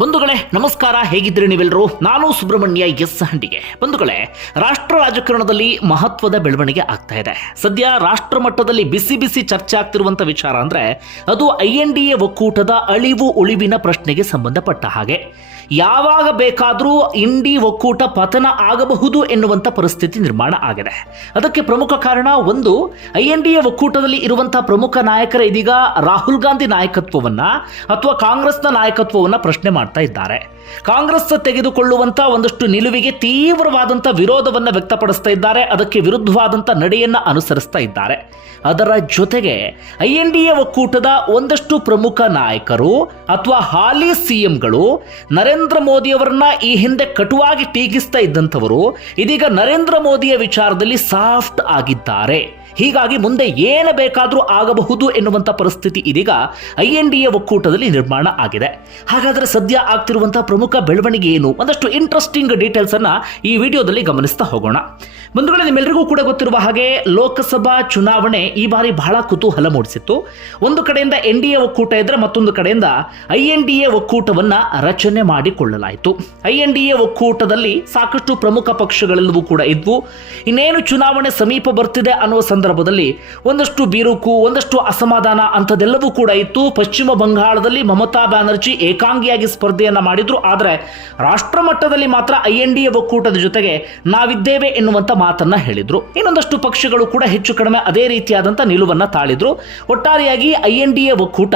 ಬಂಧುಗಳೇ, ನಮಸ್ಕಾರ. ಹೇಗಿದ್ದೀರಿ ನೀವೆಲ್ಲರೂ? ನಾನು ಸುಬ್ರಹ್ಮಣ್ಯ ಎಸ್ ಹಂಡಿಗೆ. ಬಂಧುಗಳೇ, ರಾಷ್ಟ್ರ ರಾಜಕಾರಣದಲ್ಲಿ ಮಹತ್ವದ ಬೆಳವಣಿಗೆ ಆಗ್ತಾ ಇದೆ. ಸದ್ಯ ರಾಷ್ಟ್ರ ಮಟ್ಟದಲ್ಲಿ ಬಿಸಿ ಬಿಸಿ ಚರ್ಚೆ ಆಗ್ತಿರುವಂತ ವಿಚಾರ ಅಂದ್ರೆ ಅದು ಐ ಎನ್ ಡಿ ಎ ಒಕ್ಕೂಟದ ಅಳಿವು, ಉಳಿವಿನ ಪ್ರಶ್ನೆಗೆ ಸಂಬಂಧಪಟ್ಟ ಹಾಗೆ. ಯಾವಾಗ ಬೇಕಾದರೂ ಇಂಡಿ ಒಕ್ಕೂಟ ಪತನ ಆಗಬಹುದು ಎನ್ನುವಂಥ ಪರಿಸ್ಥಿತಿ ನಿರ್ಮಾಣ ಆಗಿದೆ. ಅದಕ್ಕೆ ಪ್ರಮುಖ ಕಾರಣ ಒಂದು, ಐ ಎನ್ ಡಿ ಎ ಒಕ್ಕೂಟದಲ್ಲಿ ಇರುವಂತಹ ಪ್ರಮುಖ ನಾಯಕರ ಇದೀಗ ರಾಹುಲ್ ಗಾಂಧಿ ನಾಯಕತ್ವವನ್ನ ಅಥವಾ ಕಾಂಗ್ರೆಸ್ನ ನಾಯಕತ್ವವನ್ನು ಪ್ರಶ್ನೆ ಮಾಡ್ತಾ ಇದ್ದಾರೆ. ಕಾಂಗ್ರೆಸ್ ತೆಗೆದುಕೊಳ್ಳುವಂತ ಒಂದಷ್ಟು ನಿಲುವಿಗೆ ತೀವ್ರವಾದಂಥ ವಿರೋಧವನ್ನು ವ್ಯಕ್ತಪಡಿಸ್ತಾ ಇದ್ದಾರೆ. ಅದಕ್ಕೆ ವಿರುದ್ಧವಾದಂಥ ನಡೆಯನ್ನ ಅನುಸರಿಸ್ತಾ ಇದ್ದಾರೆ. ಅದರ ಜೊತೆಗೆ, ಐ ಎನ್ ಡಿ ಎ ಒಕ್ಕೂಟದ ಒಂದಷ್ಟು ಪ್ರಮುಖ ನಾಯಕರು ಅಥವಾ ಹಾಲಿ ಸಿಎಂಗಳು ನರೇಂದ್ರ ಮೋದಿಯವರನ್ನ ಈ ಹಿಂದೆ ಕಟುವಾಗಿ ಟೀಕಿಸ್ತಾ ಇದ್ದಂಥವರು ಇದೀಗ ನರೇಂದ್ರ ಮೋದಿಯ ವಿಚಾರದಲ್ಲಿ ಸಾಫ್ಟ್ ಆಗಿದ್ದಾರೆ. ಹೀಗಾಗಿ ಮುಂದೆ ಏನು ಬೇಕಾದರೂ ಆಗಬಹುದು ಎನ್ನುವಂಥ ಪರಿಸ್ಥಿತಿ ಇದೀಗ ಐ ಎನ್ ಡಿ ಎ ಒಕ್ಕೂಟದಲ್ಲಿ ನಿರ್ಮಾಣ ಆಗಿದೆ. ಹಾಗಾದರೆ ಸದ್ಯ ಆಗ್ತಿರುವಂಥ ಪ್ರಮುಖ ಬೆಳವಣಿಗೆ ಏನು? ಒಂದಷ್ಟು ಇಂಟ್ರೆಸ್ಟಿಂಗ್ ಡೀಟೇಲ್ಸನ್ನು ಈ ವಿಡಿಯೋದಲ್ಲಿ ಗಮನಿಸ್ತಾ ಹೋಗೋಣ. ಬಂಧುಗಳೇ ನಿಮ್ಮೆಲ್ಲರಿಗೂ ಕೂಡ ಗೊತ್ತಿರುವ ಹಾಗೆ ಲೋಕಸಭಾ ಚುನಾವಣೆ ಈ ಬಾರಿ ಬಹಳ ಕುತೂಹಲ ಮೂಡಿಸಿತ್ತು. ಒಂದು ಕಡೆಯಿಂದ ಎನ್ ಡಿ ಎ ಒಕ್ಕೂಟ ಇದ್ರೆ ಮತ್ತೊಂದು ಕಡೆಯಿಂದ ಐ ಎನ್ ಡಿ ಎ ಒಕ್ಕೂಟವನ್ನ ರಚನೆ ಮಾಡಿಕೊಳ್ಳಲಾಯಿತು. ಐ ಎನ್ ಡಿ ಎ ಒಕ್ಕೂಟದಲ್ಲಿ ಸಾಕಷ್ಟು ಪ್ರಮುಖ ಪಕ್ಷಗಳೆಲ್ಲವೂ ಕೂಡ ಇದ್ವು. ಇನ್ನೇನು ಚುನಾವಣೆ ಸಮೀಪ ಬರ್ತಿದೆ ಅನ್ನುವ ಸಂದರ್ಭದಲ್ಲಿ ಒಂದಷ್ಟು ಬಿರುಕು, ಒಂದಷ್ಟು ಅಸಮಾಧಾನ ಅಂಥದ್ದೆಲ್ಲವೂ ಕೂಡ ಇತ್ತು. ಪಶ್ಚಿಮ ಬಂಗಾಳದಲ್ಲಿ ಮಮತಾ ಬ್ಯಾನರ್ಜಿ ಏಕಾಂಗಿಯಾಗಿ ಸ್ಪರ್ಧೆಯನ್ನ ಮಾಡಿದ್ರು. ಆದರೆ ರಾಷ್ಟ್ರ ಮಟ್ಟದಲ್ಲಿ ಮಾತ್ರ ಐ ಎನ್ ಡಿ ಎ ಒಕ್ಕೂಟದ ಜೊತೆಗೆ ನಾವಿದ್ದೇವೆ ಎನ್ನುವಂತ ಮಾತನ್ನ ಹೇಳಿದ್ರು. ಇನ್ನೊಂದಷ್ಟು ಪಕ್ಷಗಳು ಕೂಡ ಹೆಚ್ಚು ಕಡಿಮೆ ಅದೇ ರೀತಿಯಾದಂಥ ನಿಲುವನ್ನ ತಾಳಿದ್ರು. ಒಟ್ಟಾರೆಯಾಗಿ ಐ ಎನ್ ಡಿ ಎ ಒಕ್ಕೂಟ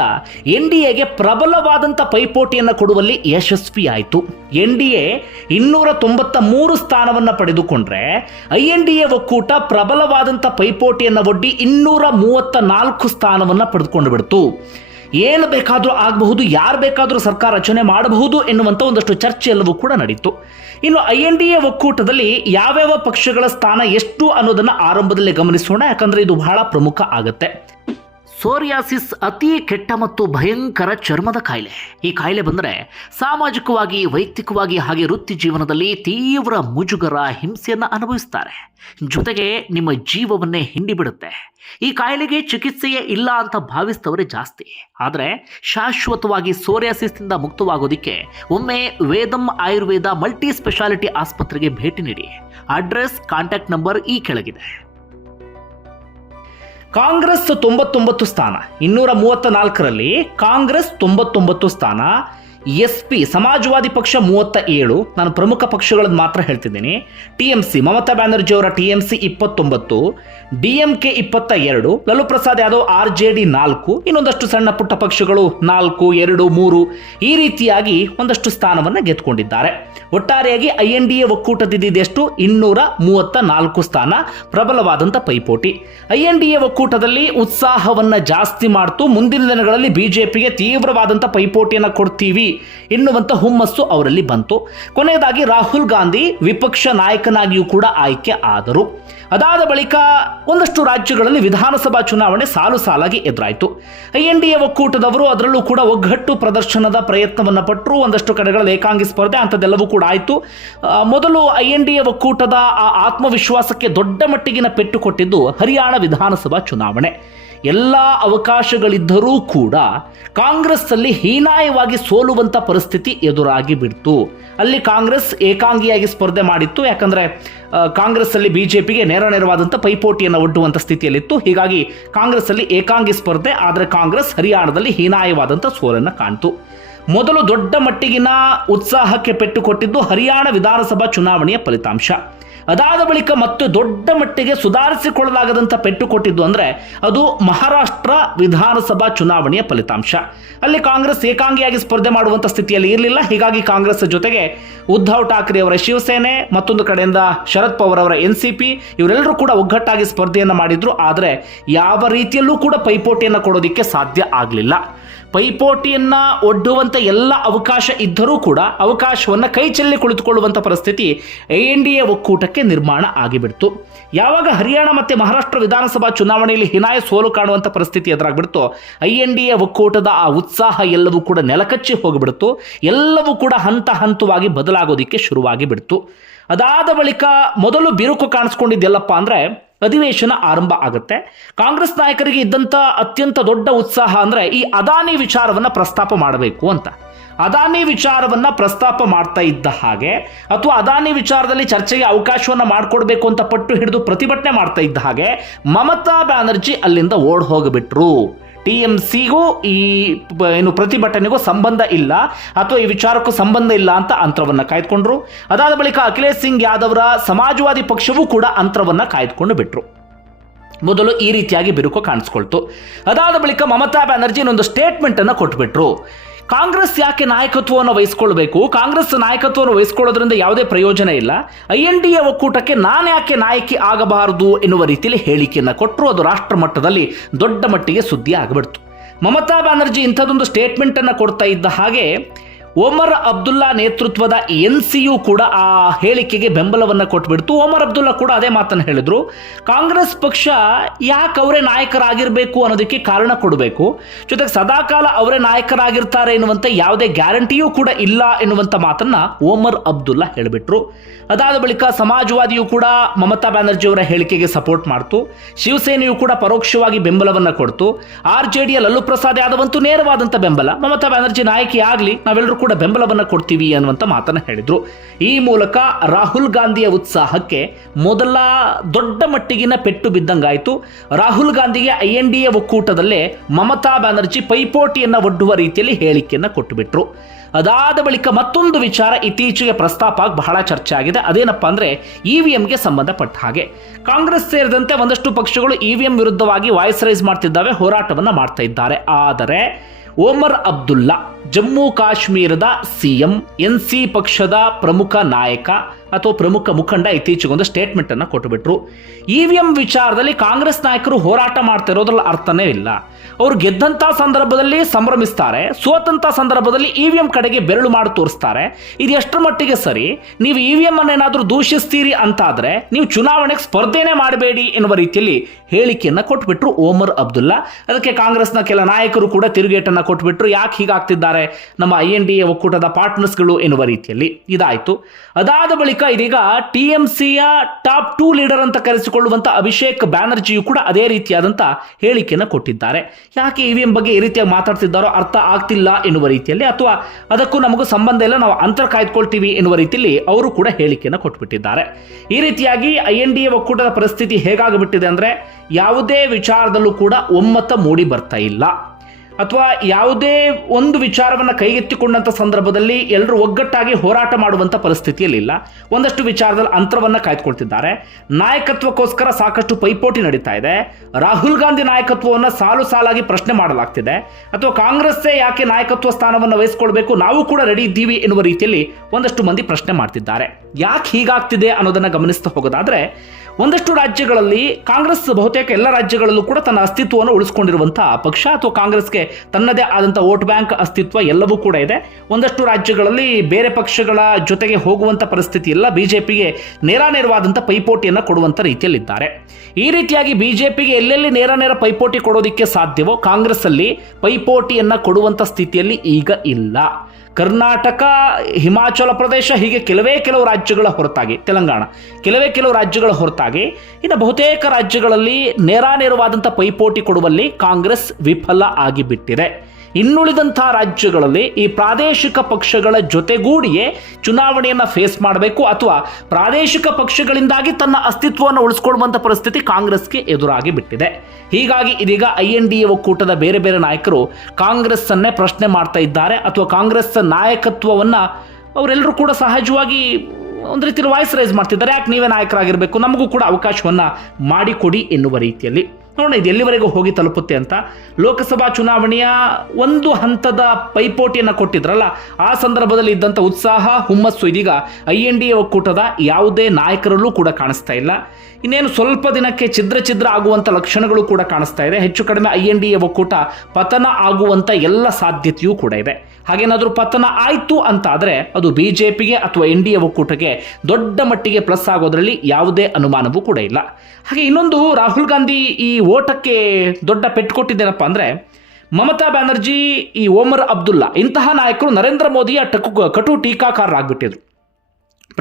ಎನ್ ಡಿ ಎಗೆ ಪ್ರಬಲವಾದಂಥ ಪೈಪೋಟಿಯನ್ನು ಕೊಡುವಲ್ಲಿ ಯಶಸ್ವಿಯಾಯಿತು. ಎನ್ ಡಿ ಎ ಇನ್ನೂರ ತೊಂಬತ್ತ ಮೂರು ಸ್ಥಾನವನ್ನು ಪಡೆದುಕೊಂಡ್ರೆ ಐ ಎನ್ ಡಿ ಎ ಒಕ್ಕೂಟ ಪ್ರಬಲವಾದಂಥ ಪೈಪೋಟಿಯನ್ನು ಒಡ್ಡಿ ಇನ್ನೂರ ಮೂವತ್ತ ನಾಲ್ಕು ಸ್ಥಾನವನ್ನು ಪಡೆದುಕೊಂಡು ಬಿಡ್ತು ಏನು ಬೇಕಾದರೂ ಆಗಬಹುದು, ಯಾರು ಬೇಕಾದರೂ ಸರ್ಕಾರ ರಚನೆ ಮಾಡಬಹುದು ಎನ್ನುವಂಥ ಒಂದಷ್ಟು ಚರ್ಚೆ ಎಲ್ಲವೂ ಕೂಡ ನಡೀತು. ಇನ್ನು ಐ ಎನ್ ಡಿ ಎ ಒಕ್ಕೂಟದಲ್ಲಿ ಯಾವ್ಯಾವ ಪಕ್ಷಗಳ ಸ್ಥಾನ ಎಷ್ಟು ಅನ್ನೋದನ್ನು ಆರಂಭದಲ್ಲಿ ಗಮನಿಸೋಣ, ಯಾಕಂದ್ರೆ ಇದು ಬಹಳ ಪ್ರಮುಖ ಆಗತ್ತೆ. ಸೋರಿಯಾಸಿಸ್ ಅತಿ ಕೆಟ್ಟ ಮತ್ತು ಭಯಂಕರ ಚರ್ಮದ ಕಾಯಿಲೆ. ಈ ಕಾಯಿಲೆ ಬಂದರೆ ಸಾಮಾಜಿಕವಾಗಿ, ವೈಯಕ್ತಿಕವಾಗಿ ಹಾಗೆ ವೃತ್ತಿ ಜೀವನದಲ್ಲಿ ತೀವ್ರ ಮುಜುಗರ, ಹಿಂಸೆಯನ್ನು ಅನುಭವಿಸ್ತಾರೆ. ಜೊತೆಗೆ ನಿಮ್ಮ ಜೀವವನ್ನೇ ಹಿಂಡಿಬಿಡುತ್ತೆ. ಈ ಕಾಯಿಲೆಗೆ ಚಿಕಿತ್ಸೆಯೇ ಇಲ್ಲ ಅಂತ ಭಾವಿಸ್ತವರೇ ಜಾಸ್ತಿ. ಆದರೆ ಶಾಶ್ವತವಾಗಿ ಸೋರಿಯಾಸಿಸ್ನಿಂದ ಮುಕ್ತವಾಗೋದಕ್ಕೆ ಒಮ್ಮೆ ವೇದಂ ಆಯುರ್ವೇದ ಮಲ್ಟಿ ಸ್ಪೆಷಾಲಿಟಿ ಆಸ್ಪತ್ರೆಗೆ ಭೇಟಿ ನೀಡಿ. ಅಡ್ರೆಸ್, ಕಾಂಟ್ಯಾಕ್ಟ್ ನಂಬರ್ ಈ ಕೆಳಗಿದೆ. ಕಾಂಗ್ರೆಸ್ ತೊಂಬತ್ತೊಂಬತ್ತು ಸ್ಥಾನ. ಇನ್ನೂರ ಮೂವತ್ತ ನಾಲ್ಕರಲ್ಲಿ ಕಾಂಗ್ರೆಸ್ ತೊಂಬತ್ತೊಂಬತ್ತು ಸ್ಥಾನ. ಎಸ್ ಪಿ ಸಮಾಜವಾದಿ ಪಕ್ಷ ಮೂವತ್ತ ಏಳು ನಾನು ಪ್ರಮುಖ ಪಕ್ಷಗಳನ್ನು ಮಾತ್ರ ಹೇಳ್ತಿದ್ದೀನಿ. T M C Mamata Banerjee ಅವರ ಟಿ ಎಂ ಸಿ ಇಪ್ಪತ್ತೊಂಬತ್ತು. ಡಿ ಎಂ ಕೆ ಇಪ್ಪತ್ತ ಎರಡು Lalu Prasad Yadav R J D ನಾಲ್ಕು. ಇನ್ನೊಂದಷ್ಟು ಸಣ್ಣ ಪುಟ್ಟ ಪಕ್ಷಗಳು ನಾಲ್ಕು, ಎರಡು, ಮೂರು ಈ ರೀತಿಯಾಗಿ ಒಂದಷ್ಟು ಸ್ಥಾನವನ್ನು ಗೆದ್ದುಕೊಂಡಿದ್ದಾರೆ. ಒಟ್ಟಾರೆಯಾಗಿ ಐ ಎನ್ ಡಿ ಎ ಒಕ್ಕೂಟದಿದ್ದೆಷ್ಟು ಇನ್ನೂರ ಮೂವತ್ತ ನಾಲ್ಕು ಸ್ಥಾನ. ಪ್ರಬಲವಾದಂಥ ಪೈಪೋಟಿ. ಐ ಎನ್ ಡಿ ಎ ಒಕ್ಕೂಟದಲ್ಲಿ ಉತ್ಸಾಹವನ್ನು ಜಾಸ್ತಿ ಮಾಡ್ತು. ಮುಂದಿನ ದಿನಗಳಲ್ಲಿ ಬಿಜೆಪಿಗೆ ತೀವ್ರವಾದಂಥ ಪೈಪೋಟಿಯನ್ನು ಕೊಡ್ತೀವಿ. ಎನ್ನುವಂಥ ಹುಮ್ಮಸ್ಸು ಅವರಲ್ಲಿ ಬಂತು. ಕೊನೆಯದಾಗಿ ರಾಹುಲ್ ಗಾಂಧಿ ವಿಪಕ್ಷ ನಾಯಕನಾಗಿಯೂ ಕೂಡ ಆಯ್ಕೆ ಆದರು. ಅದಾದ ಬಳಿಕ ಒಂದಷ್ಟು ರಾಜ್ಯಗಳಲ್ಲಿ ವಿಧಾನಸಭಾ ಚುನಾವಣೆ ಸಾಲು ಸಾಲಾಗಿ ಎದುರಾಯಿತು. ಎನ್ ಡಿ ಎ ಒಕ್ಕೂಟದವರು ಅದರಲ್ಲೂ ಕೂಡ ಒಗ್ಗಟ್ಟು ಪ್ರದರ್ಶನದ ಪ್ರಯತ್ನವನ್ನು ಪಟ್ಟರು ಒಂದಷ್ಟು ಕಡೆಗಳಲ್ಲಿ ಏಕಾಂಗಿ ಸ್ಪರ್ಧೆ ಅಂಥದ್ದೆಲ್ಲವೂ ಕೂಡ ಆಯಿತು. ಮೊದಲು ಐ ಎನ್ ಡಿ ಎ ಒಕ್ಕೂಟದ ಆ ಆತ್ಮವಿಶ್ವಾಸಕ್ಕೆ ದೊಡ್ಡ ಮಟ್ಟಿಗಿನ ಪೆಟ್ಟು ಕೊಟ್ಟಿದ್ದು ಹರಿಯಾಣ ವಿಧಾನಸಭಾ ಚುನಾವಣೆ. ಎಲ್ಲ ಅವಕಾಶಗಳಿದ್ದರೂ ಕೂಡ ಕಾಂಗ್ರೆಸ್ಸಲ್ಲಿ ಹೀನಾಯವಾಗಿ ಸೋಲುವಂಥ ಪರಿಸ್ಥಿತಿ ಎದುರಾಗಿ ಬಿಡ್ತು. ಅಲ್ಲಿ ಕಾಂಗ್ರೆಸ್ ಏಕಾಂಗಿಯಾಗಿ ಸ್ಪರ್ಧೆ ಮಾಡಿತ್ತು. ಯಾಕಂದರೆ ಕಾಂಗ್ರೆಸ್ಸಲ್ಲಿ ಬಿ ಜೆ ಪಿಗೆ ನೇರ ನೇರವಾದಂಥ ಪೈಪೋಟಿಯನ್ನು ಒಡ್ಡುವಂಥ ಸ್ಥಿತಿಯಲ್ಲಿತ್ತು. ಹೀಗಾಗಿ ಕಾಂಗ್ರೆಸ್ಸಲ್ಲಿ ಏಕಾಂಗಿ ಸ್ಪರ್ಧೆ, ಆದರೆ ಕಾಂಗ್ರೆಸ್ ಹರಿಯಾಣದಲ್ಲಿ ಹೀನಾಯವಾದಂಥ ಸೋಲನ್ನು ಕಾಣ್ತು. ಮೊದಲು ದೊಡ್ಡ ಮಟ್ಟಿಗಿನ ಉತ್ಸಾಹಕ್ಕೆ ಪೆಟ್ಟು ಕೊಟ್ಟಿದ್ದು ಹರಿಯಾಣ ವಿಧಾನಸಭಾ ಚುನಾವಣೆಯ ಫಲಿತಾಂಶ. ಅದಾದ ಬಳಿಕ ಮತ್ತೆ ದೊಡ್ಡ ಮಟ್ಟಿಗೆ ಸುಧಾರಿಸಿಕೊಳ್ಳಲಾಗದಂಥ ಪೆಟ್ಟು ಕೊಟ್ಟಿದ್ದು ಅಂದರೆ ಅದು ಮಹಾರಾಷ್ಟ್ರ ವಿಧಾನಸಭಾ ಚುನಾವಣೆಯ ಫಲಿತಾಂಶ. ಅಲ್ಲಿ ಕಾಂಗ್ರೆಸ್ ಏಕಾಂಗಿಯಾಗಿ ಸ್ಪರ್ಧೆ ಮಾಡುವಂಥ ಸ್ಥಿತಿಯಲ್ಲಿ ಇರಲಿಲ್ಲ. ಹೀಗಾಗಿ ಕಾಂಗ್ರೆಸ್ ಜೊತೆಗೆ ಉದ್ಧವ್ ಠಾಕ್ರೆ ಅವರ ಶಿವಸೇನೆ, ಮತ್ತೊಂದು ಕಡೆಯಿಂದ ಶರದ್ ಪವಾರ್ ಅವರ ಎನ್ ಸಿ ಪಿ, ಇವರೆಲ್ಲರೂ ಕೂಡ ಒಗ್ಗಟ್ಟಾಗಿ ಸ್ಪರ್ಧೆಯನ್ನು ಮಾಡಿದ್ರು. ಆದರೆ ಯಾವ ರೀತಿಯಲ್ಲೂ ಕೂಡ ಪೈಪೋಟಿಯನ್ನು ಕೊಡೋದಕ್ಕೆ ಸಾಧ್ಯ ಆಗಲಿಲ್ಲ. ಪೈಪೋಟಿಯನ್ನ ಒಡ್ಡುವಂತ ಎಲ್ಲ ಅವಕಾಶ ಇದ್ದರೂ ಕೂಡ ಅವಕಾಶವನ್ನು ಕೈ ಚೆಲ್ಲಿ ಕುಳಿತುಕೊಳ್ಳುವಂತ ಪರಿಸ್ಥಿತಿ ಎನ್ ಡಿ ಎ ಒಕ್ಕೂಟಕ್ಕೆ ನಿರ್ಮಾಣ ಆಗಿಬಿಡ್ತು. ಯಾವಾಗ ಹರಿಯಾಣ ಮತ್ತೆ ಮಹಾರಾಷ್ಟ್ರ ವಿಧಾನಸಭಾ ಚುನಾವಣೆಯಲ್ಲಿ ಹಿನಾಯ ಸೋಲು ಕಾಣುವಂತ ಪರಿಸ್ಥಿತಿ ಎದುರಾಗ್ಬಿಡ್ತು ಐ ಎನ್ ಡಿ ಎ ಒಕ್ಕೂಟದ ಆ ಉತ್ಸಾಹ ಎಲ್ಲವೂ ಕೂಡ ನೆಲಕಚ್ಚಿ ಹೋಗಿಬಿಡ್ತು. ಎಲ್ಲವೂ ಕೂಡ ಹಂತ ಹಂತವಾಗಿ ಬದಲಾಗೋದಿಕ್ಕೆ ಶುರುವಾಗಿ ಬಿಡ್ತು ಅದಾದ ಬಳಿಕ ಮೊದಲು ಬಿರುಕು ಕಾಣಿಸ್ಕೊಂಡಿದ್ದೆಲ್ಲಪ್ಪ ಅಂದ್ರೆ ಅಧಿವೇಶನ ಆರಂಭ ಆಗುತ್ತೆ. ಕಾಂಗ್ರೆಸ್ ನಾಯಕರಿಗೆ ಇದ್ದಂಥ ಅತ್ಯಂತ ದೊಡ್ಡ ಉತ್ಸಾಹ ಅಂದರೆ ಈ ಅದಾನಿ ವಿಚಾರವನ್ನು ಪ್ರಸ್ತಾಪ ಮಾಡಬೇಕು ಅಂತ. ಅದಾನಿ ವಿಚಾರವನ್ನ ಪ್ರಸ್ತಾಪ ಮಾಡ್ತಾ ಇದ್ದ ಹಾಗೆ ಅಥವಾ ಅದಾನಿ ವಿಚಾರದಲ್ಲಿ ಚರ್ಚೆಗೆ ಅವಕಾಶವನ್ನ ಮಾಡಿಕೊಡ್ಬೇಕು ಅಂತ ಪಟ್ಟು ಹಿಡಿದು ಪ್ರತಿಭಟನೆ ಮಾಡ್ತಾ ಇದ್ದ ಹಾಗೆ ಮಮತಾ ಬ್ಯಾನರ್ಜಿ ಅಲ್ಲಿಂದ ಓಡ್ ಹೋಗಿಬಿಟ್ರು. ಟಿ ಎಂ ಸಿಗೂ ಈ ಏನು ಪ್ರತಿಭಟನೆಗೂ ಸಂಬಂಧ ಇಲ್ಲ ಅಥವಾ ಈ ವಿಚಾರಕ್ಕೂ ಸಂಬಂಧ ಇಲ್ಲ ಅಂತ ಅಂತರವನ್ನು ಕಾಯ್ದುಕೊಂಡ್ರು. ಅದಾದ ಬಳಿಕ ಅಖಿಲೇಶ್ ಸಿಂಗ್ ಯಾದವ್ರ ಸಮಾಜವಾದಿ ಪಕ್ಷವೂ ಕೂಡ ಅಂತರವನ್ನು ಕಾಯ್ದುಕೊಂಡು ಬಿಟ್ರು. ಮೊದಲು ಈ ರೀತಿಯಾಗಿ ಬಿರುಕು ಕಾಣಿಸ್ಕೊಳ್ತು. ಅದಾದ ಬಳಿಕ ಮಮತಾ ಬ್ಯಾನರ್ಜಿ ಇನ್ನೊಂದು ಸ್ಟೇಟ್ಮೆಂಟನ್ನು ಕೊಟ್ಬಿಟ್ರು. ಕಾಂಗ್ರೆಸ್ ಯಾಕೆ ನಾಯಕತ್ವವನ್ನು ವಹಿಸ್ಕೊಳ್ಬೇಕು? ಕಾಂಗ್ರೆಸ್ ನಾಯಕತ್ವವನ್ನು ವಹಿಸ್ಕೊಳ್ಳೋದ್ರಿಂದ ಯಾವುದೇ ಪ್ರಯೋಜನ ಇಲ್ಲ. ಐ ಎನ್ ಡಿ ಎ ಒಕ್ಕೂಟಕ್ಕೆ ನಾನು ಯಾಕೆ ನಾಯಕಿ ಆಗಬಾರದು ಎನ್ನುವ ರೀತಿಯಲ್ಲಿ ಹೇಳಿಕೆಯನ್ನು ಕೊಟ್ಟರು ಅದು ರಾಷ್ಟ್ರ ಮಟ್ಟದಲ್ಲಿ ದೊಡ್ಡ ಮಟ್ಟಿಗೆ ಸುದ್ದಿ ಆಗಿಬಿಡ್ತು. ಮಮತಾ ಬ್ಯಾನರ್ಜಿ ಇಂಥದ್ದೊಂದು ಸ್ಟೇಟ್ಮೆಂಟನ್ನು ಕೊಡ್ತಾ ಇದ್ದ ಹಾಗೆ ಒಮರ್ ಅಬ್ದುಲ್ಲಾ ನೇತೃತ್ವದ ಎನ್ ಸಿಯು ಕೂಡ ಆ ಹೇಳಿಕೆಗೆ ಬೆಂಬಲವನ್ನು ಕೊಟ್ಬಿಡ್ತು. ಒಮರ್ ಅಬ್ದುಲ್ಲಾ ಕೂಡ ಅದೇ ಮಾತನ್ನು ಹೇಳಿದ್ರು. ಕಾಂಗ್ರೆಸ್ ಪಕ್ಷ ಯಾಕೆ ಅವರೇ ನಾಯಕರಾಗಿರಬೇಕು ಅನ್ನೋದಕ್ಕೆ ಕಾರಣ ಕೊಡಬೇಕು. ಜೊತೆಗೆ ಸದಾಕಾಲ ಅವರೇ ನಾಯಕರಾಗಿರ್ತಾರೆ ಎನ್ನುವಂಥ ಯಾವುದೇ ಗ್ಯಾರಂಟಿಯೂ ಕೂಡ ಇಲ್ಲ ಎನ್ನುವಂಥ ಮಾತನ್ನ ಓಮರ್ ಅಬ್ದುಲ್ಲಾ ಹೇಳಿಬಿಟ್ರು. ಅದಾದ ಬಳಿಕ ಸಮಾಜವಾದಿಯು ಕೂಡ ಮಮತಾ ಬ್ಯಾನರ್ಜಿ ಅವರ ಹೇಳಿಕೆಗೆ ಸಪೋರ್ಟ್ ಮಾಡ್ತು. ಶಿವಸೇನೆಯು ಕೂಡ ಪರೋಕ್ಷವಾಗಿ ಬೆಂಬಲವನ್ನು ಕೊಡ್ತು. ಆರ್ ಜೆ ಡಿಯ ಲಲ್ಲು ಪ್ರಸಾದ್ ಯಾದವ್ ಅಂತೂ ನೇರವಾದಂಥ ಬೆಂಬಲ. ಮಮತಾ ಬ್ಯಾನರ್ಜಿ ನಾಯಕಿ ಆಗಲಿ ನಾವೆಲ್ಲರೂ ಕೂಡ ಬೆಂಬಲವನ್ನು ಕೊಡ್ತೀವಿ ಅನ್ನುವಂಥ ಮಾತನ್ನು ಹೇಳಿದರು. ಈ ಮೂಲಕ ರಾಹುಲ್ ಗಾಂಧಿಯ ಉತ್ಸಾಹಕ್ಕೆ ಮೊದಲ ದೊಡ್ಡ ಮಟ್ಟಿಗಿನ ಪೆಟ್ಟು ಬಿದ್ದಂಗಾಯಿತು. ರಾಹುಲ್ ಗಾಂಧಿಗೆ ಐ ಎನ್ ಡಿ ಎ ಒಕ್ಕೂಟದಲ್ಲೇ ಮಮತಾ ಬ್ಯಾನರ್ಜಿ ಪೈಪೋಟಿಯನ್ನು ಒಡ್ಡುವ ರೀತಿಯಲ್ಲಿ ಹೇಳಿಕೆಯನ್ನು ಕೊಟ್ಟುಬಿಟ್ರು. ಅದಾದ ಬಳಿಕ ಮತ್ತೊಂದು ವಿಚಾರ ಇತ್ತೀಚೆಗೆ ಪ್ರಸ್ತಾಪ ಬಹಳ ಚರ್ಚೆ ಆಗಿದೆ. ಅದೇನಪ್ಪ ಅಂದರೆ ಇ ವಿ ಎಂಗೆ ಸಂಬಂಧಪಟ್ಟ ಹಾಗೆ. ಕಾಂಗ್ರೆಸ್ ಸೇರಿದಂತೆ ಒಂದಷ್ಟು ಪಕ್ಷಗಳು ಇ ವಿ ಎಂ ವಿರುದ್ಧವಾಗಿ ವಾಯ್ಸ್ ರೈಸ್ ಮಾಡ್ತಿದ್ದಾವೆ, ಹೋರಾಟವನ್ನು ಮಾಡ್ತಾ ಇದ್ದಾರೆ. ಆದರೆ ಓಮರ್ ಅಬ್ದುಲ್ಲಾ, ಜಮ್ಮು ಕಾಶ್ಮೀರದ ಸಿಎಂ ಎನ್ ಸಿ ಪಕ್ಷದ ಪ್ರಮುಖ ನಾಯಕ ಅಥವಾ ಪ್ರಮುಖ ಮುಖಂಡ ಇತ್ತೀಚೆಗೊಂದು ಸ್ಟೇಟ್ಮೆಂಟ್ ಅನ್ನು ಕೊಟ್ಟುಬಿಟ್ರು. ಇ ವಿ ಎಂ ವಿಚಾರದಲ್ಲಿ ಕಾಂಗ್ರೆಸ್ ನಾಯಕರು ಹೋರಾಟ ಮಾಡ್ತಾ ಇರೋದ್ರಲ್ಲಿ ಅರ್ಥನೇ ಇಲ್ಲ. ಅವರು ಗೆದ್ದಂಥ ಸಂದರ್ಭದಲ್ಲಿ ಸಂಭ್ರಮಿಸ್ತಾರೆ ಸೋತಂಥ ಸಂದರ್ಭದಲ್ಲಿ ಇ ವಿ ಎಂ ಕಡೆಗೆ ಬೆರಳು ಮಾಡಿ ತೋರಿಸ್ತಾರೆ. ಇದು ಎಷ್ಟರ ಮಟ್ಟಿಗೆ ಸರಿ? ನೀವು ಇ ವಿ ಎಂ ಅನ್ನೇನಾದರೂ ದೂಷಿಸ್ತೀರಿ ಅಂತಾದರೆ, ನೀವು ಚುನಾವಣೆಗೆ ಸ್ಪರ್ಧೆನೇ ಮಾಡಬೇಡಿ ಎನ್ನುವ ರೀತಿಯಲ್ಲಿ ಹೇಳಿಕೆಯನ್ನು ಕೊಟ್ಬಿಟ್ರು ಓಮರ್ ಅಬ್ದುಲ್ಲಾ. ಅದಕ್ಕೆ ಕಾಂಗ್ರೆಸ್ನ ಕೆಲ ನಾಯಕರು ಕೂಡ ತಿರುಗೇಟನ್ನು ಕೊಟ್ಬಿಟ್ರು. ಯಾಕೆ ಹೀಗಾಗ್ತಿದ್ದಾರೆ? ನಮ್ಮ ಐ ಎನ್ ಡಿ ಎ ಒಕ್ಕೂಟದ ಪಾರ್ಟ್ನರ್ಸ್ಗಳು ಎನ್ನುವ ರೀತಿಯಲ್ಲಿ ಇದಾಯಿತು. ಅದಾದ ಬಳಿಕ ಇದೀಗ ಟಿ ಎಂ ಸಿಯ ಟಾಪ್ ಟೂ ಲೀಡರ್ ಅಂತ ಕರೆಸಿಕೊಳ್ಳುವಂತ ಅಭಿಷೇಕ್ ಬ್ಯಾನರ್ಜಿಯು ಕೂಡ ಅದೇ ರೀತಿಯಾದಂಥ ಹೇಳಿಕೆಯನ್ನು ಕೊಟ್ಟಿದ್ದಾರೆ. ಯಾಕೆ ಇ ವಿ ಎಂ ಬಗ್ಗೆ ಈ ರೀತಿಯಾಗಿ ಮಾತಾಡ್ತಿದ್ದಾರೋ ಅರ್ಥ ಆಗ್ತಿಲ್ಲ ಎನ್ನುವ ರೀತಿಯಲ್ಲಿ ಅಥವಾ ಅದಕ್ಕೂ ನಮಗೂ ಸಂಬಂಧ ಇಲ್ಲ, ನಾವು ಅಂತರ ಕಾಯ್ದುಕೊಳ್ತೀವಿ ಎನ್ನುವ ರೀತಿಯಲ್ಲಿ ಅವರು ಕೂಡ ಹೇಳಿಕೆಯನ್ನು ಕೊಟ್ಬಿಟ್ಟಿದ್ದಾರೆ. ಈ ರೀತಿಯಾಗಿ ಐ ಎನ್ ಡಿ ಎ ಒಕ್ಕೂಟದ ಪರಿಸ್ಥಿತಿ ಹೇಗಾಗಿಬಿಟ್ಟಿದೆ ಅಂದರೆ ಯಾವುದೇ ವಿಚಾರದಲ್ಲೂ ಕೂಡ ಒಮ್ಮತ ಮೂಡಿ ಬರ್ತಾ ಇಲ್ಲ. ಅಥವಾ ಯಾವುದೇ ಒಂದು ವಿಚಾರವನ್ನು ಕೈಗೆತ್ತಿಕೊಂಡಂಥ ಸಂದರ್ಭದಲ್ಲಿ ಎಲ್ಲರೂ ಒಗ್ಗಟ್ಟಾಗಿ ಹೋರಾಟ ಮಾಡುವಂಥ ಪರಿಸ್ಥಿತಿಯಲ್ಲಿಲ್ಲ ಒಂದಷ್ಟು ವಿಚಾರದಲ್ಲಿ ಅಂತರವನ್ನು ಕಾಯ್ದುಕೊಳ್ತಿದ್ದಾರೆ. ನಾಯಕತ್ವಕ್ಕೋಸ್ಕರ ಸಾಕಷ್ಟು ಪೈಪೋಟಿ ನಡೀತಾ ಇದೆ. ರಾಹುಲ್ ಗಾಂಧಿ ನಾಯಕತ್ವವನ್ನು ಸಾಲು ಸಾಲಾಗಿ ಪ್ರಶ್ನೆ ಮಾಡಲಾಗ್ತಿದೆ. ಅಥವಾ ಕಾಂಗ್ರೆಸ್ಸೇ ಯಾಕೆ ನಾಯಕತ್ವ ಸ್ಥಾನವನ್ನು ವಹಿಸ್ಕೊಳ್ಬೇಕು? ನಾವು ಕೂಡ ರೆಡಿ ಇದ್ದೀವಿ ಎನ್ನುವ ರೀತಿಯಲ್ಲಿ ಒಂದಷ್ಟು ಮಂದಿ ಪ್ರಶ್ನೆ ಮಾಡ್ತಿದ್ದಾರೆ. ಯಾಕೆ ಹೀಗಾಗ್ತಿದೆ ಅನ್ನೋದನ್ನು ಗಮನಿಸ್ತಾ ಹೋಗೋದಾದ್ರೆ ಒಂದಷ್ಟು ರಾಜ್ಯಗಳಲ್ಲಿ ಕಾಂಗ್ರೆಸ್ ಬಹುತೇಕ ಎಲ್ಲ ರಾಜ್ಯಗಳಲ್ಲೂ ಕೂಡ ತನ್ನ ಅಸ್ತಿತ್ವವನ್ನು ಉಳಿಸ್ಕೊಂಡಿರುವಂತಹ ಪಕ್ಷ ಅಥವಾ ಕಾಂಗ್ರೆಸ್ಗೆ ತನ್ನದೇ ಆದಂಥ ವೋಟ್ ಬ್ಯಾಂಕ್ ಅಸ್ತಿತ್ವ ಎಲ್ಲವೂ ಕೂಡ ಇದೆ. ಒಂದಷ್ಟು ರಾಜ್ಯಗಳಲ್ಲಿ ಬೇರೆ ಪಕ್ಷಗಳ ಜೊತೆಗೆ ಹೋಗುವಂಥ ಪರಿಸ್ಥಿತಿ ಇಲ್ಲ. ಬಿಜೆಪಿಗೆ ನೇರ ನೇರವಾದಂಥ ಪೈಪೋಟಿಯನ್ನು ಕೊಡುವಂಥ ರೀತಿಯಲ್ಲಿದ್ದಾರೆ. ಈ ರೀತಿಯಾಗಿ ಬಿಜೆಪಿಗೆ ಎಲ್ಲೆಲ್ಲಿ ನೇರ ನೇರ ಪೈಪೋಟಿ ಕೊಡೋದಕ್ಕೆ ಸಾಧ್ಯವೋ ಕಾಂಗ್ರೆಸ್ ಅಲ್ಲಿ ಪೈಪೋಟಿಯನ್ನು ಕೊಡುವಂಥ ಸ್ಥಿತಿಯಲ್ಲಿ ಈಗ ಇಲ್ಲ. ಕರ್ನಾಟಕ, ಹಿಮಾಚಲ ಪ್ರದೇಶ, ಹೀಗೆ ಕೆಲವೇ ಕೆಲವು ರಾಜ್ಯಗಳ ಹೊರತಾಗಿ, ತೆಲಂಗಾಣ, ಕೆಲವೇ ಕೆಲವು ರಾಜ್ಯಗಳ ಹೊರತಾಗಿ, ಇನ್ನು ಬಹುತೇಕ ರಾಜ್ಯಗಳಲ್ಲಿ ನೇರಾನೇರವಾದಂಥ ಪೈಪೋಟಿ ಕೊಡುವಲ್ಲಿ ಕಾಂಗ್ರೆಸ್ ವಿಫಲ ಆಗಿಬಿಟ್ಟಿದೆ. ಇನ್ನುಳಿದಂಥ ರಾಜ್ಯಗಳಲ್ಲಿ ಈ ಪ್ರಾದೇಶಿಕ ಪಕ್ಷಗಳ ಜೊತೆಗೂಡಿಯೇ ಚುನಾವಣೆಯನ್ನು ಫೇಸ್ ಮಾಡಬೇಕು ಅಥವಾ ಪ್ರಾದೇಶಿಕ ಪಕ್ಷಗಳಿಂದಾಗಿ ತನ್ನ ಅಸ್ತಿತ್ವವನ್ನು ಉಳಿಸ್ಕೊಳ್ಳುವಂಥ ಪರಿಸ್ಥಿತಿ ಕಾಂಗ್ರೆಸ್ಗೆ ಎದುರಾಗಿ ಬಿಟ್ಟಿದೆ. ಹೀಗಾಗಿ ಇದೀಗ ಐ ಎನ್ ಡಿ ಒಕ್ಕೂಟದ ಬೇರೆ ಬೇರೆ ನಾಯಕರು ಕಾಂಗ್ರೆಸ್ ಅನ್ನೇ ಪ್ರಶ್ನೆ ಮಾಡ್ತಾ ಇದ್ದಾರೆ. ಅಥವಾ ಕಾಂಗ್ರೆಸ್ ನಾಯಕತ್ವವನ್ನು ಅವರೆಲ್ಲರೂ ಕೂಡ ಸಹಜವಾಗಿ ಒಂದು ರೀತಿಯಲ್ಲಿ ವಾಯ್ಸ್ ರೈಸ್ ಮಾಡ್ತಿದ್ದಾರೆ. ಯಾಕೆ ನೀವೇ ನಾಯಕರಾಗಿರಬೇಕು? ನಮಗೂ ಕೂಡ ಅವಕಾಶವನ್ನು ಮಾಡಿಕೊಡಿ ಎನ್ನುವ ರೀತಿಯಲ್ಲಿ. ನೋಡೋಣ ಇದು ಎಲ್ಲಿವರೆಗೂ ಹೋಗಿ ತಲುಪುತ್ತೆ ಅಂತ ಲೋಕಸಭಾ ಚುನಾವಣೆಯ ಒಂದು ಹಂತದ ಪೈಪೋಟಿಯನ್ನು ಕೊಟ್ಟಿದ್ರಲ್ಲ, ಆ ಸಂದರ್ಭದಲ್ಲಿ ಇದ್ದಂಥ ಉತ್ಸಾಹ, ಹುಮ್ಮಸ್ಸು ಇದೀಗ ಐ ಎನ್ ಡಿ ಎ ಒಕ್ಕೂಟದ ಯಾವುದೇ ನಾಯಕರಲ್ಲೂ ಕೂಡ ಕಾಣಿಸ್ತಾ ಇಲ್ಲ. ಇನ್ನೇನು ಸ್ವಲ್ಪ ದಿನಕ್ಕೆ ಛಿದ್ರ ಛಿದ್ರ ಆಗುವಂಥ ಲಕ್ಷಣಗಳು ಕೂಡ ಕಾಣಿಸ್ತಾ ಇದೆ. ಹೆಚ್ಚು ಕಡಿಮೆ ಐ ಎನ್ ಡಿ ಎ ಒಕ್ಕೂಟ ಪತನ ಆಗುವಂಥ ಎಲ್ಲ ಸಾಧ್ಯತೆಯೂ ಕೂಡ ಇದೆ. ಹಾಗೇನಾದರೂ ಪತನ ಆಯಿತು ಅಂತ ಆದರೆ ಅದು ಬಿ ಜೆ ಪಿಗೆ ಅಥವಾ ಎನ್ ಡಿ ಎ ಒಕ್ಕೂಟಕ್ಕೆ ದೊಡ್ಡ ಮಟ್ಟಿಗೆ ಪ್ಲಸ್ ಆಗೋದರಲ್ಲಿ ಯಾವುದೇ ಅನುಮಾನವೂ ಕೂಡ ಇಲ್ಲ. ಹಾಗೆ ಇನ್ನೊಂದು, ರಾಹುಲ್ ಗಾಂಧಿ ಈ ಓಟಕ್ಕೆ ದೊಡ್ಡ ಪೆಟ್ಟು ಕೊಟ್ಟಿದ್ದೇನಪ್ಪ ಅಂದರೆ, ಮಮತಾ ಬ್ಯಾನರ್ಜಿ ಈ ಓಮರ್ ಅಬ್ದುಲ್ಲಾ ಇಂತಹ ನಾಯಕರು ನರೇಂದ್ರ ಮೋದಿಯ ಟಕು ಕಟು ಟೀಕಾಕಾರರಾಗ್ಬಿಟ್ಟಿದ್ರು.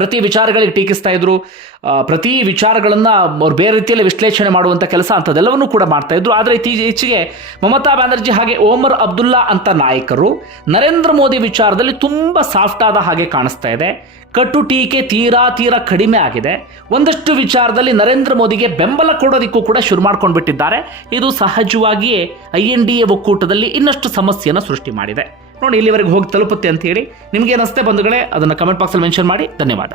ಪ್ರತಿ ವಿಚಾರಗಳಿಗೆ ಟೀಕಿಸ್ತಾ ಇದ್ರು. ಪ್ರತಿ ವಿಚಾರಗಳನ್ನು ಅವ್ರು ಬೇರೆ ರೀತಿಯಲ್ಲಿ ವಿಶ್ಲೇಷಣೆ ಮಾಡುವಂತ ಕೆಲಸ ಅಂಥದ್ದೆಲ್ಲವನ್ನೂ ಕೂಡ ಮಾಡ್ತಾ ಇದ್ರು. ಆದರೆ ಇತ್ತೀಚೆಗೆ ಮಮತಾ ಬ್ಯಾನರ್ಜಿ ಹಾಗೆ ಓಮರ್ ಅಬ್ದುಲ್ಲಾ ಅಂತ ನಾಯಕರು ನರೇಂದ್ರ ಮೋದಿ ವಿಚಾರದಲ್ಲಿ ತುಂಬಾ ಸಾಫ್ಟ್ ಆದ ಹಾಗೆ ಕಾಣಿಸ್ತಾ ಇದೆ. ಕಟ್ಟು ಟೀಕೆ ತೀರಾ ತೀರಾ ಕಡಿಮೆ ಆಗಿದೆ. ಒಂದಷ್ಟು ವಿಚಾರದಲ್ಲಿ ನರೇಂದ್ರ ಮೋದಿಗೆ ಬೆಂಬಲ ಕೊಡೋದಕ್ಕೂ ಕೂಡ ಶುರು ಮಾಡ್ಕೊಂಡು ಬಿಟ್ಟಿದ್ದಾರೆ ಇದು ಸಹಜವಾಗಿಯೇ ಐ ಎನ್ ಡಿ ಎ ಒಕ್ಕೂಟದಲ್ಲಿ ಇನ್ನಷ್ಟು ಸಮಸ್ಯೆಯನ್ನು ಸೃಷ್ಟಿ ಮಾಡಿದೆ. ನೋಡಿ ಇಲ್ಲಿವರೆಗೆ ಹೋಗಿ ತಲುಪುತ್ತೆ ಅಂತ ಹೇಳಿ ನಿಮ್ಗೆ ಅನಿಸುತ್ತೆ ಬಂಧುಗಳೇ, ಅದನ್ನು ಕಮೆಂಟ್ ಬಾಕ್ಸಲ್ಲಿ ಮೆನ್ಷನ್ ಮಾಡಿ. ಧನ್ಯವಾದ.